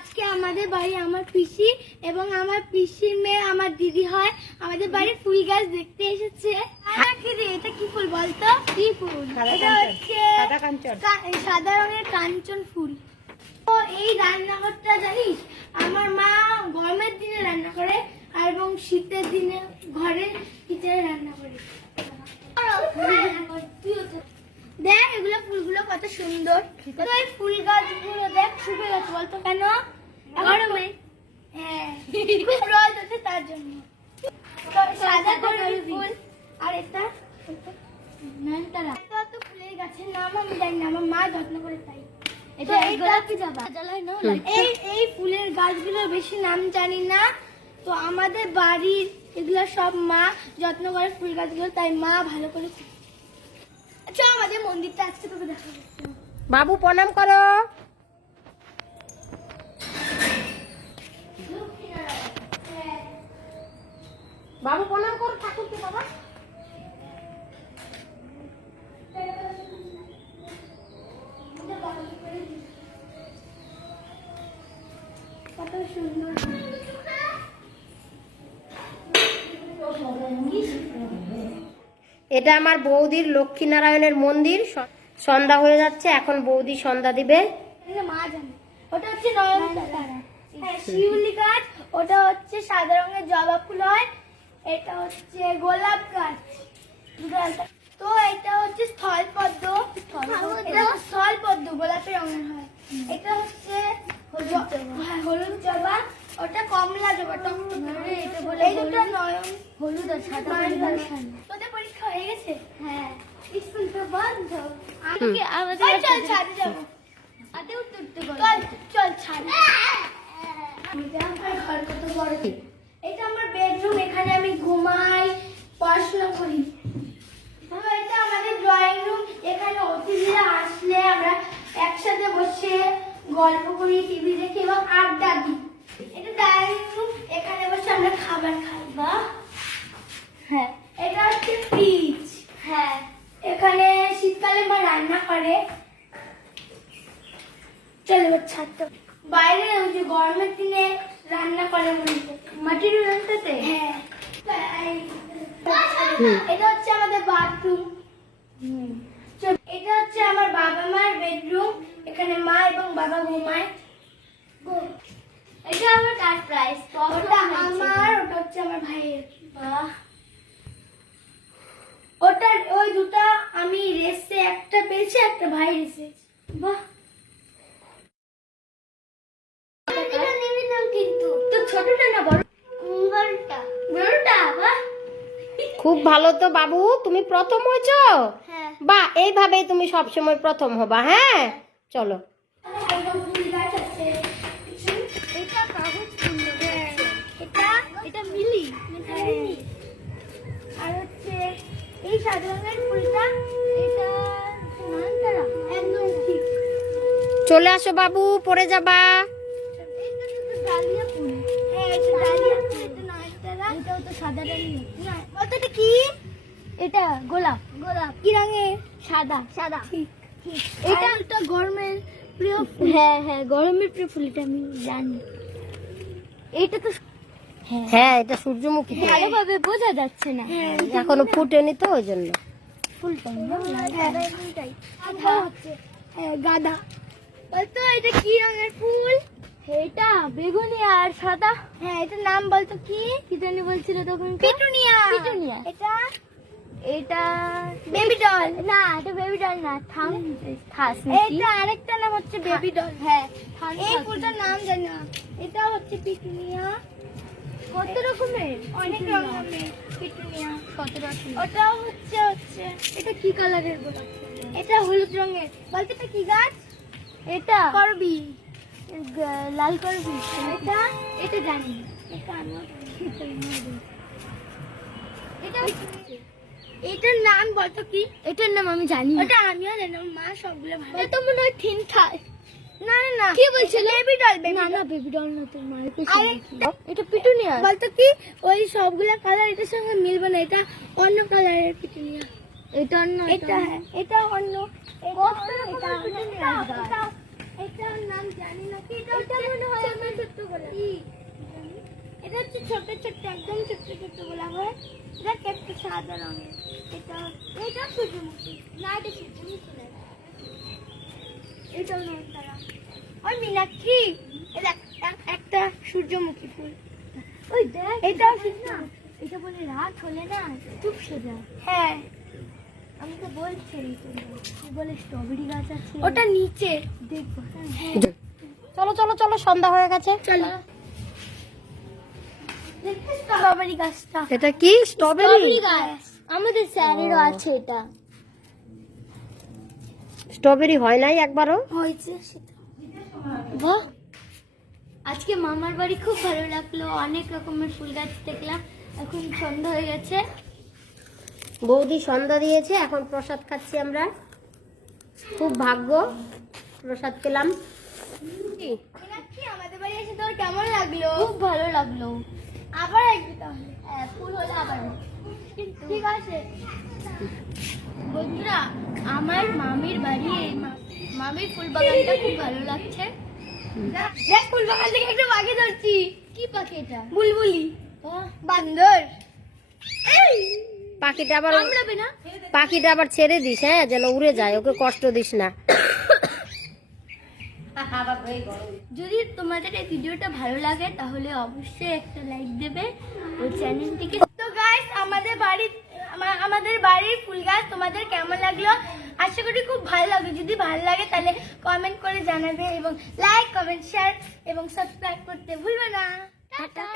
আজকে আমাদের বাড়ি আমার পিসি এবং আমার পিসির মেয়ে আমার দিদি হয় আমাদের বাড়ি ফুল গাছ দেখতে এসেছে। এটা কি ফুল বলতো? কি ফুল? এটা হচ্ছে সাদা রঙের কাঞ্চন ফুল। তো এই রান্নাঘরটা জানিস আমার মা গরমের দিনে রান্না করে আর এবং শীতের দিনে ঘরের কিচেনে রান্না করে। দেখ এগুলো ফুলগুলো কত সুন্দর। তো এই ফুল গাছগুলো দেখ শুকিয়ে গেছে বলতো কেন? গরমে। হ্যাঁ খুব রোদ ওঠে তার জন্য। সাদা করবি ফুল আর এটা নয়নতারা। তো ফুলের গাছের নাম আমি জানি না, আমার মা যত্ন করে তাই। এই ফুলের গাছগুলোর বেশি নাম জানি না, তো আমাদের বাড়ির এগুলো সব মা যত্ন করে ফুল গাছগুলো, তাই মা ভালো করে। আচ্ছা আমাদের মন্দিরটা আজকে তোকে দেখাবো। বাবু প্রণাম করো। বাবু প্রণাম করো ঠাকুরকে। বাবা কত সুন্দর। এটা আমার বৌদির লক্ষ্মীনারায়ণের মন্দির। সন্ধ্যা হয়ে যাচ্ছে, এখন বৌদি সন্ধ্যা দিবে। মা জানে ওটা হচ্ছে নয়নতারা। হ্যাঁ শিউলি গাছ, ওটা হচ্ছে সাদা রঙের জবা ফুল হয়, এটা হচ্ছে গোলাপ গাছ। তো এটা হচ্ছে স্থলপদ্ম। স্থলপদ্ম গোলাপি রঙের হয়। এটা হচ্ছে হলুদ জবা, ওটা কমলা জবা। এই দুটো নয়ন হলুদ আর সাদা। তোদের পরীক্ষা হয়ে গেছে? হ্যাঁ স্কুল তো বন্ধ। চল ছাদে যাবো। চল ছাদে। এটা আমার বেডরুম, এখানে আমি ঘুমাই পড়াশোনা করি। এটা আমাদের ড্রয়িং রুম, এখানে অতিথিরা আসলে আমরা একসাথে বসে গল্প করি, টিভি দেখি এবং আড্ডা দিই। এটা ডাইনিং রুম, এখানে বসে আমরা খাবার খাই। বাহ। হ্যাঁ এটা হচ্ছে ফ্রিজ। হ্যাঁ এখানে শীতকালে মা রান্না করে। চলো ছাড়তো বাইরে ওই যে গরমের দিনে রান্না করে মাটির উনানটাতে। হ্যাঁ এটা হচ্ছে আমাদের বাথরুম। এটা হচ্ছে আমার বাবা মার বেডরুম, এখানে মা এবং বাবা ঘুমায়। এটা আমার কার প্রাইস? ওটা আমার, ওটা হচ্ছে আমার ভাইয়ের। বাহ। ওটা ওই দুটো আমি রেসে একটা পেয়েছি, একটা ভাই রেসে। বাহ। খুব ভালো তো বাবু, তুমি প্রথম হয়েছো। বা এইভাবেই তুমি সবসময় প্রথম হবা। হ্যাঁ চলো। এটা মিলি আর হচ্ছে এই সাদা রঙের ফুলটা, এটা নয়নতারা। একদম ঠিক। চলে আসো বাবু, পড়ে যাবা। এটা তো ডালিয়া ফুল। হ্যাঁ এটা ডালিয়া ফুল, এটা নয়নতারা। এটাও তো সাদা ডালিয়া। না বলতো এটা কি? এটা গোলাপ। গোলাপ কি রঙের? সাদা। সাদা ঠিক। এটা একটা গরমের প্রিয় ফুল। হ্যাঁ হ্যাঁ গরমের প্রিয় ফুল, এটা আমি জানি। এটা তো হ্যাঁ এটা সূর্যমুখী। ভালোভাবে বোঝা যাচ্ছে না, এখনো ফুটেনি তো ওই জন্য। ফুলটা গাঁদা। বলতো এটা কি রঙের ফুল? এটা বেগুনি আর সাদা। হ্যাঁ এটার নাম বলতো কি? কি জানি বলছিল তখন? পিটুনিয়া। পিটুনিয়া। এটা এটা বেবি ডল। না এটা বেবি ডল না, থাস। এটা আরেকটা নাম হচ্ছে বেবি ডল। হ্যাঁ এই ফুলটার নাম জানি না। এটা হচ্ছে পিটুনিয়া। কত রকমের? অনেক রকমের পিটুনিয়া। কত রকমের? ওটাও হচ্ছে এটা কি কালারের গোলাপ? এটা হলুদ রঙের। বলতে এটা কি গাছ? এটা করবি, লাল করবি। এটা এটা জানি, এটা এটা এটার নাম বলতো কি? এটার নাম আমি জানি। ওটা আমিও জানি, মা সবগুলো ভালো। এটা মনে হয় থিন থাই। না না না কি বলছিল? Baby doll. না না বেবি ডল না, তোর মায়ের এটা পিটুনিয়া। বলতো কি ওই সবগুলা কালার এটার সঙ্গে মিলবে না, এটা অন্য কালারের পিটুনিয়া। এটা অন্য, এটা এটা অন্য। এটার নাম জানি না কি, এটা মনে হয় গোলাপ। এটা হচ্ছে ছোট ছোট, একদম ছোট ছোট গোলাপ হয়। এটা একটা সাদা রঙের। এটা সূর্যমুখী না, এটা সূর্যমুখী না, এটাও নয়নতারা। আর মীনাক্ষী, এটা একটা সূর্যমুখী ফুল। ওই দেখ, এটাও সূর্যমুখী। এটা বলে রাত হলে না চুপ সেজা। হ্যাঁ, আমি তো বলছি বলে স্ট্রবেরি গাছ আছে, ওটা নিচে দেখবো। হ্যাঁ, চলো চলো চলো, সন্ধ্যা হয়ে গেছে। চলো। স্ট্রবেরি গাছটা, এটা কি স্ট্রবেরি? গাছ আমাদের স্যারেরও আছে। এটা স্ট্রবেরি হয় নাই একবারও? হয়েছে সেটা। বাহ, আজকে মামার বাড়ি খুব ভালো লাগলো, অনেক রকমের ফুল গাছ দেখলাম। এখন সন্ধ্যা হয়ে গেছে, বৌদি সন্ধ্যা দিয়েছে, এখন প্রসাদ খাচ্ছি আমরা। খুব ভাগ্য, প্রসাদ পেলাম। আমাদের বাড়ি এসে তোর কেমন লাগলো? খুব ভালো লাগলো। আবার আসবি তাহলে? হ্যাঁ, ফুল হলে আবার ঠিক আছে। বন্ধুরা, আমার মামির বাড়ি, এই মামির ফুল বাগানটা খুব ভালো লাগছে। দেখ, ফুল বাগান থেকে একটা পাখি ধরছি। কি পাখি এটা? বুলবুলি। বান্দর। পাখিটা আবার কামড়াবে না? পাখিটা আবার ছেড়ে দিস, হ্যাঁ, যেন উড়ে যায়, ওকে কষ্ট দিস না। যদি তোমাদের এই ভিডিওটা ভালো লাগে তাহলে অবশ্যই একটা লাইক দেবে ওই চ্যানেলটিকে। তো গাইস, আমাদের বাড়ির ফুল গাছ তোমাদের কেমন লাগলো? আশা করি খুব ভালো লাগবে। যদি ভালো লাগে তাহলে কমেন্ট করে জানাবে এবং লাইক, কমেন্ট, শেয়ার এবং সাবস্ক্রাইব করতে ভুলবে না। টাটা।